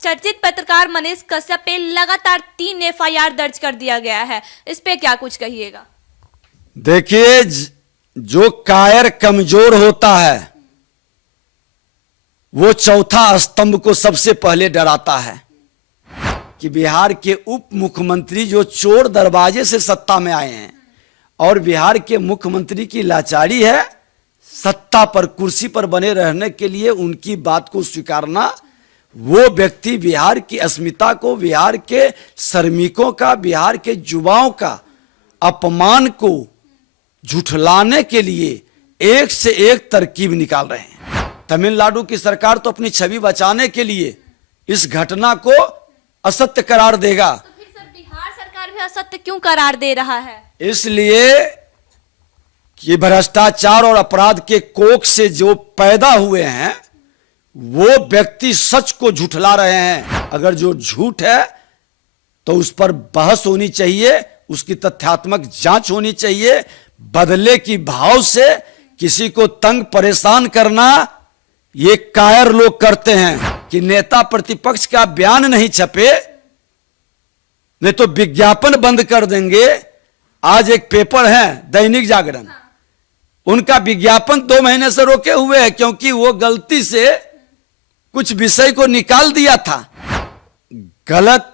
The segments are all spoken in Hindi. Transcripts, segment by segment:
चर्चित पत्रकार मनीष कश्यप पे लगातार 3 एफआईआर दर्ज कर दिया गया है, इस पे क्या कुछ कहिएगा? देखिए, जो कायर कमजोर होता है वो चौथा स्तंभ को सबसे पहले डराता है कि बिहार के उप मुख्यमंत्री जो चोर दरवाजे से सत्ता में आए हैं और बिहार के मुख्यमंत्री की लाचारी है सत्ता पर कुर्सी पर बने रहने के लिए उनकी बात को स्वीकारना, वो व्यक्ति बिहार की अस्मिता को, बिहार के श्रमिकों का, बिहार के युवाओं का अपमान को झुठलाने के लिए एक से एक तरकीब निकाल रहे हैं। तमिलनाडु की सरकार तो अपनी छवि बचाने के लिए इस घटना को असत्य करार देगा। तो फिर सर बिहार सरकार भी असत्य क्यों करार दे रहा है? इसलिए कि भ्रष्टाचार और अपराध के कोख से जो पैदा हुए हैं वो व्यक्ति सच को झुठला रहे हैं। अगर जो झूठ है तो उस पर बहस होनी चाहिए, उसकी तथ्यात्मक जांच होनी चाहिए। बदले की भाव से किसी को तंग परेशान करना ये कायर लोग करते हैं कि नेता प्रतिपक्ष का बयान नहीं छपे नहीं तो विज्ञापन बंद कर देंगे। आज एक पेपर है दैनिक जागरण, उनका विज्ञापन 2 महीने से रोके हुए हैं क्योंकि वो गलती से कुछ विषय को निकाल दिया था। गलत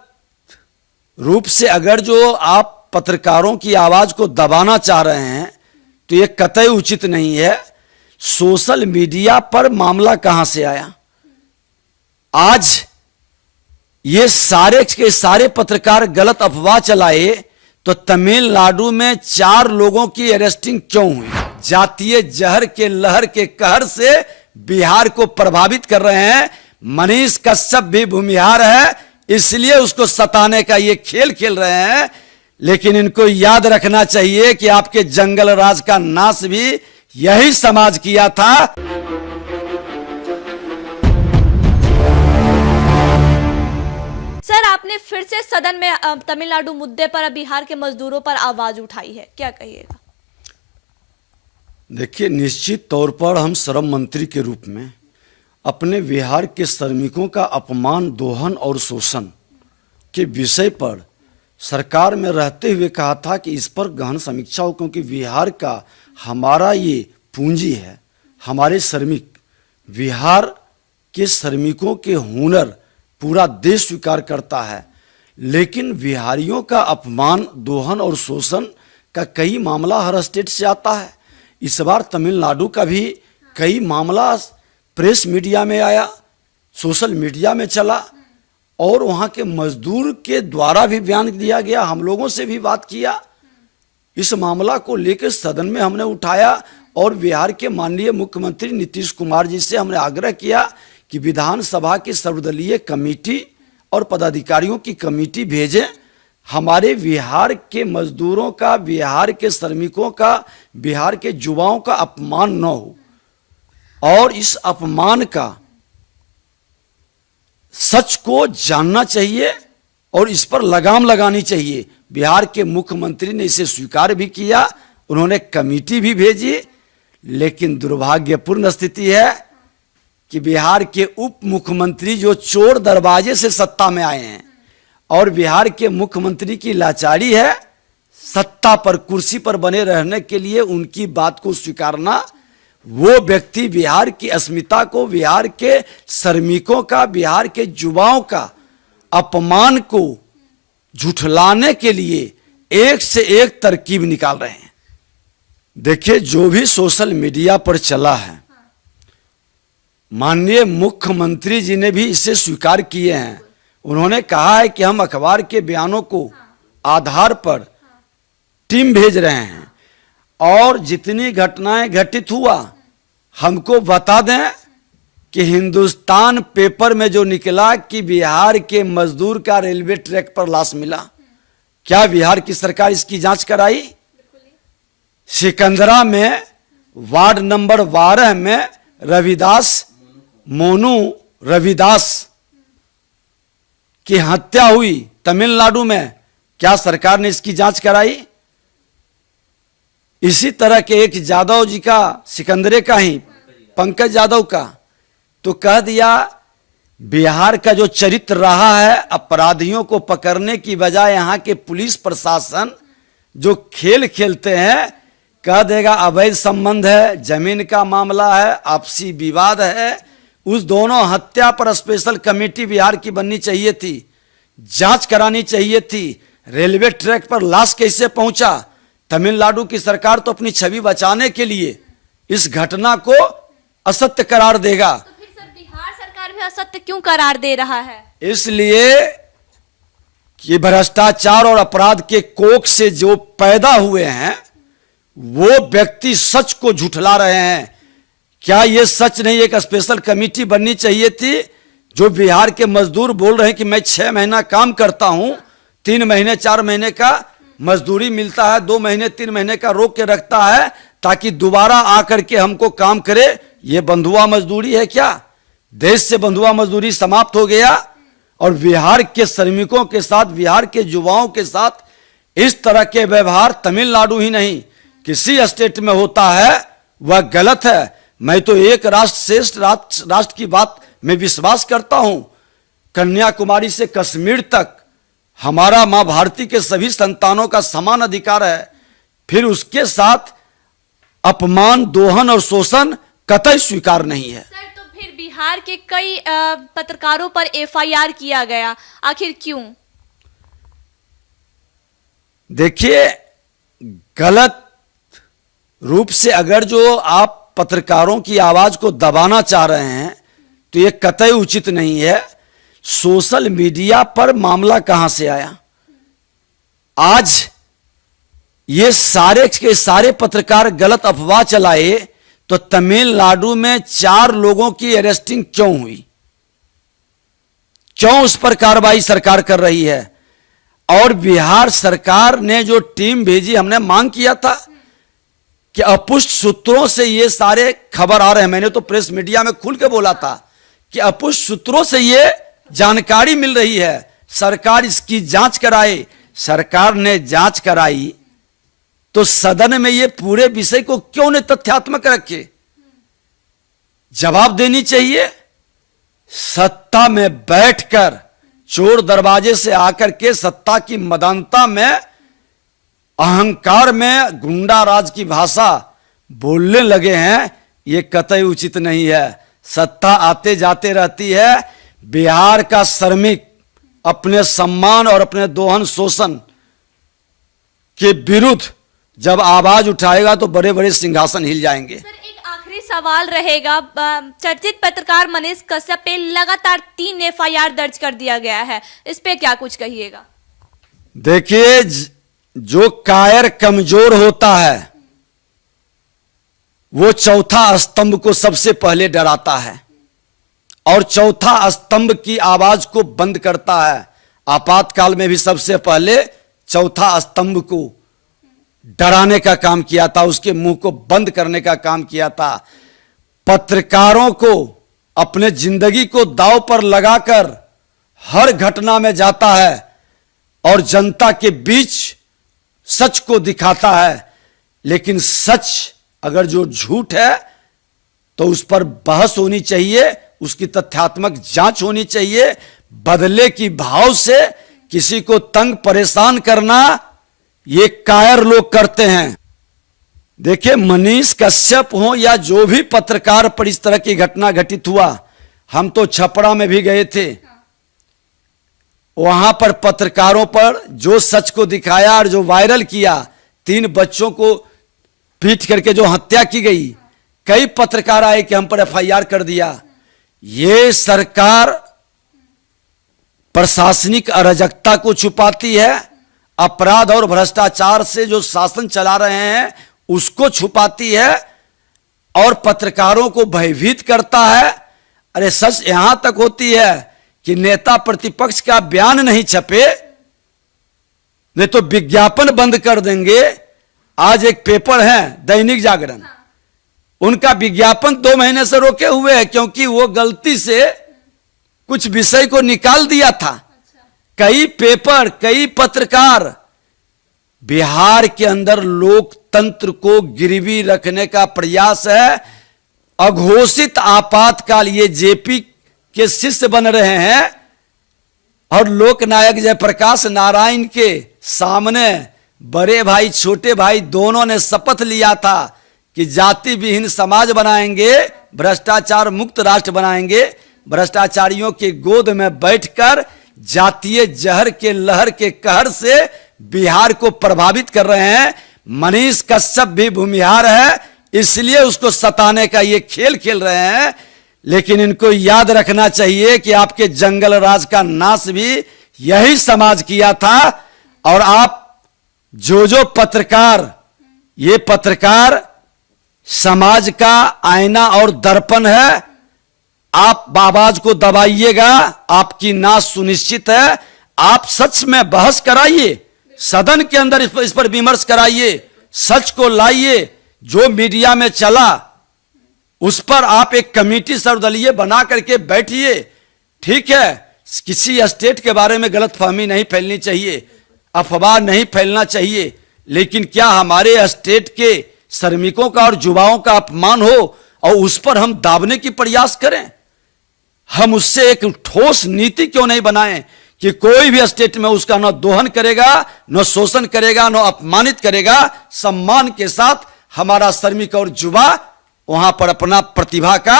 रूप से अगर जो आप पत्रकारों की आवाज को दबाना चाह रहे हैं तो ये कतई उचित नहीं है। सोशल मीडिया पर मामला कहां से आया? आज ये सारे के सारे पत्रकार गलत अफवाह चलाए तो तमिलनाडु में 4 लोगों की अरेस्टिंग क्यों हुई? जातीय जहर के लहर के कहर से बिहार को प्रभावित कर रहे हैं। मनीष कश्यप भी भूमिहार है, इसलिए उसको सताने का ये खेल खेल रहे हैं। लेकिन इनको याद रखना चाहिए कि आपके जंगल राज का नाश भी यही समाज किया था। सर आपने फिर से सदन में तमिलनाडु मुद्दे पर बिहार के मजदूरों पर आवाज उठाई है, क्या कहिएगा? देखिए, निश्चित तौर पर हम श्रम मंत्री के रूप में अपने बिहार के श्रमिकों का अपमान, दोहन और शोषण के विषय पर सरकार में रहते हुए कहा था कि इस पर गहन समीक्षा हो, क्योंकि बिहार का हमारा ये पूंजी है, हमारे श्रमिक। बिहार के श्रमिकों के हुनर पूरा देश स्वीकार करता है, लेकिन बिहारियों का अपमान, दोहन और शोषण का कई मामला हर स्टेट से आता है। इस बार तमिलनाडु का भी कई मामला प्रेस मीडिया में आया, सोशल मीडिया में चला और वहाँ के मजदूर के द्वारा भी बयान दिया गया। हम लोगों से भी बात किया, इस मामला को लेकर सदन में हमने उठाया और बिहार के माननीय मुख्यमंत्री नीतीश कुमार जी से हमने आग्रह किया कि विधानसभा की सर्वदलीय कमेटी और पदाधिकारियों की कमेटी भेजें। हमारे बिहार के मजदूरों का, बिहार के श्रमिकों का, बिहार के युवाओं का अपमान न हो और इस अपमान का सच को जानना चाहिए और इस पर लगाम लगानी चाहिए। बिहार के मुख्यमंत्री ने इसे स्वीकार भी किया, उन्होंने कमेटी भी भेजी। लेकिन दुर्भाग्यपूर्ण स्थिति है कि बिहार के उप मुख्यमंत्री जो चोर दरवाजे से सत्ता में आए हैं और बिहार के मुख्यमंत्री की लाचारी है सत्ता पर कुर्सी पर बने रहने के लिए उनकी बात को स्वीकारना, वो व्यक्ति बिहार की अस्मिता को, बिहार के श्रमिकों का, बिहार के युवाओं का अपमान को झुठलाने के लिए एक से एक तरकीब निकाल रहे हैं। देखिए, जो भी सोशल मीडिया पर चला है, माननीय मुख्यमंत्री जी ने भी इसे स्वीकार किए हैं। उन्होंने कहा है कि हम अखबार के बयानों को आधार पर टीम भेज रहे हैं और जितनी घटनाएं घटित हुआ हमको बता दें कि हिंदुस्तान पेपर में जो निकला कि बिहार के मजदूर का रेलवे ट्रैक पर लाश मिला, क्या बिहार की सरकार इसकी जांच कराई? सिकंदरा में वार्ड नंबर 12 में रविदास, मोनू रविदास की हत्या हुई तमिलनाडु में, क्या सरकार ने इसकी जांच कराई? इसी तरह के एक यादव जी का, सिकंदरे का ही, पंकज यादव का, तो कह दिया बिहार का जो चरित्र रहा है, अपराधियों को पकड़ने की बजाय यहाँ के पुलिस प्रशासन जो खेल खेलते हैं, कह देगा अवैध संबंध है, जमीन का मामला है, आपसी विवाद है। उस दोनों हत्या पर स्पेशल कमेटी बिहार की बननी चाहिए थी, जांच करानी चाहिए थी। रेलवे ट्रैक पर लाश कैसे पहुंचा? तमिलनाडु की सरकार तो अपनी छवि बचाने के लिए इस घटना को असत्य करार देगा। तो फिर सर बिहार सरकार भी असत्य क्यों करार दे रहा है? इसलिए कि भ्रष्टाचार और अपराध के कोख से जो पैदा हुए हैं वो व्यक्ति सच को झुठला रहे हैं। क्या ये सच नहीं? एक स्पेशल कमेटी बननी चाहिए थी। जो बिहार के मजदूर बोल रहे हैं कि मैं 6 महीना काम करता हूं, 3 महीने 4 महीने का मजदूरी मिलता है, 2 महीने 3 महीने का रोक के रखता है ताकि दोबारा आकर के हमको काम करे। ये बंधुआ मजदूरी है क्या? देश से बंधुआ मजदूरी समाप्त हो गया और बिहार के श्रमिकों के साथ, बिहार के युवाओं के साथ इस तरह के व्यवहार तमिलनाडु ही नहीं किसी स्टेट में होता है, वह गलत है। मैं तो एक राष्ट्र श्रेष्ठ राष्ट्र की बात में विश्वास करता हूं। कन्याकुमारी से कश्मीर तक हमारा मां भारती के सभी संतानों का समान अधिकार है। फिर उसके साथ अपमान, दोहन और शोषण कतई स्वीकार नहीं है। सर तो फिर बिहार के कई पत्रकारों पर एफआईआर किया गया, आखिर क्यों? देखिए, गलत रूप से अगर जो आप पत्रकारों की आवाज को दबाना चाह रहे हैं तो यह कतई उचित नहीं है। सोशल मीडिया पर मामला कहां से आया? आज ये सारे के सारे पत्रकार गलत अफवाह चलाए तो तमिलनाडु में 4 लोगों की अरेस्टिंग क्यों हुई? क्यों उस पर कार्रवाई सरकार कर रही है? और बिहार सरकार ने जो टीम भेजी, हमने मांग किया था कि अपुष्ट सूत्रों से ये सारे खबर आ रहे हैं। मैंने तो प्रेस मीडिया में खुल के बोला था कि अपुष्ट सूत्रों से ये जानकारी मिल रही है, सरकार इसकी जांच कराए। सरकार ने जांच कराई तो सदन में ये पूरे विषय को क्यों ने तथ्यात्मक रखे? जवाब देनी चाहिए। सत्ता में बैठकर चोर दरवाजे से आकर के सत्ता की मदानता में, अहंकार में गुंडा राज की भाषा बोलने लगे हैं, ये कतई उचित नहीं है। सत्ता आते जाते रहती है। बिहार का श्रमिक अपने सम्मान और अपने दोहन शोषण के विरुद्ध जब आवाज उठाएगा तो बड़े बड़े सिंहासन हिल जाएंगे। सर एक आखिरी सवाल रहेगा। चर्चित पत्रकार मनीष कश्यप पे लगातार 3 एफआईआर दर्ज कर दिया गया है, इस पे क्या कुछ कहिएगा? देखिए, जो कायर कमजोर होता है वो चौथा स्तंभ को सबसे पहले डराता है और चौथा स्तंभ की आवाज को बंद करता है। आपातकाल में भी सबसे पहले चौथा स्तंभ को डराने का काम किया था, उसके मुंह को बंद करने का काम किया था। पत्रकारों को अपने जिंदगी को दांव पर लगाकर हर घटना में जाता है और जनता के बीच सच को दिखाता है। लेकिन सच अगर जो झूठ है तो उस पर बहस होनी चाहिए, उसकी तथ्यात्मक जांच होनी चाहिए। बदले की भाव से किसी को तंग परेशान करना ये कायर लोग करते हैं। देखिए, मनीष कश्यप हो या जो भी पत्रकार पर इस तरह की घटना घटित हुआ, हम तो छपरा में भी गए थे। वहां पर पत्रकारों पर जो सच को दिखाया और जो वायरल किया, 3 बच्चों को पीट करके जो हत्या की गई, कई पत्रकार आए कि हम पर एफआईआर कर दिया। ये सरकार प्रशासनिक अराजकता को छुपाती है, अपराध और भ्रष्टाचार से जो शासन चला रहे हैं उसको छुपाती है और पत्रकारों को भयभीत करता है। अरे सच यहां तक होती है कि नेता प्रतिपक्ष का बयान नहीं छपे, नहीं तो विज्ञापन बंद कर देंगे। आज एक पेपर है दैनिक जागरण, उनका विज्ञापन 2 महीने से रोके हुए है क्योंकि वो गलती से कुछ विषय को निकाल दिया था। कई पेपर, कई पत्रकार, बिहार के अंदर लोकतंत्र को गिरवी रखने का प्रयास है। अघोषित आपातकाल, ये जेपी के शिष्य बन रहे हैं और लोकनायक जयप्रकाश नारायण के सामने बड़े भाई छोटे भाई दोनों ने शपथ लिया था कि जाति विहीन समाज बनाएंगे, भ्रष्टाचार मुक्त राष्ट्र बनाएंगे। भ्रष्टाचारियों के गोद में बैठकर जातीय जहर के लहर के कहर से बिहार को प्रभावित कर रहे हैं। मनीष कश्यप भी भूमिहार है, इसलिए उसको सताने का ये खेल खेल रहे हैं। लेकिन इनको याद रखना चाहिए कि आपके जंगल राज का नाश भी यही समाज किया था। और आप जो पत्रकार, ये पत्रकार समाज का आईना और दर्पण है। आप आवाज को दबाइएगा, आपकी नाश सुनिश्चित है। आप सच में बहस कराइए, सदन के अंदर इस पर विमर्श कराइए, सच को लाइए। जो मीडिया में चला उस पर आप एक कमेटी सर्वदलीय बना करके बैठिए। ठीक है, किसी स्टेट के बारे में गलतफहमी नहीं फैलनी चाहिए, अफवाह नहीं फैलना चाहिए, लेकिन क्या हमारे स्टेट के श्रमिकों का और युवाओं का अपमान हो और उस पर हम दाबने की प्रयास करें? हम उससे एक ठोस नीति क्यों नहीं बनाएं कि कोई भी स्टेट में उसका न दोहन करेगा, न शोषण करेगा, न अपमानित करेगा। सम्मान के साथ हमारा श्रमिक और युवा वहां पर अपना प्रतिभा का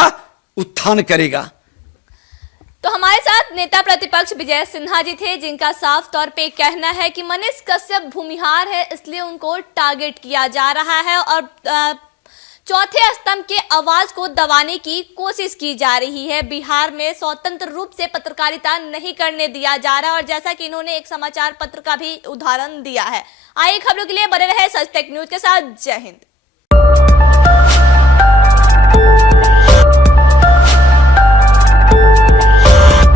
उत्थान करेगा। तो हमारे साथ नेता प्रतिपक्ष विजय सिन्हा जी थे, जिनका साफ तौर पे कहना है कि मनीष कश्यप भूमिहार है, इसलिए उनको टारगेट किया जा रहा है और चौथे स्तंभ के आवाज को दबाने की कोशिश की जा रही है। बिहार में स्वतंत्र रूप से पत्रकारिता नहीं करने दिया जा रहा, और जैसा कि इन्होंने एक समाचार पत्र का भी उदाहरण दिया है। आइए खबरों के लिए बने रहे सच टेक न्यूज के साथ। जय हिंद।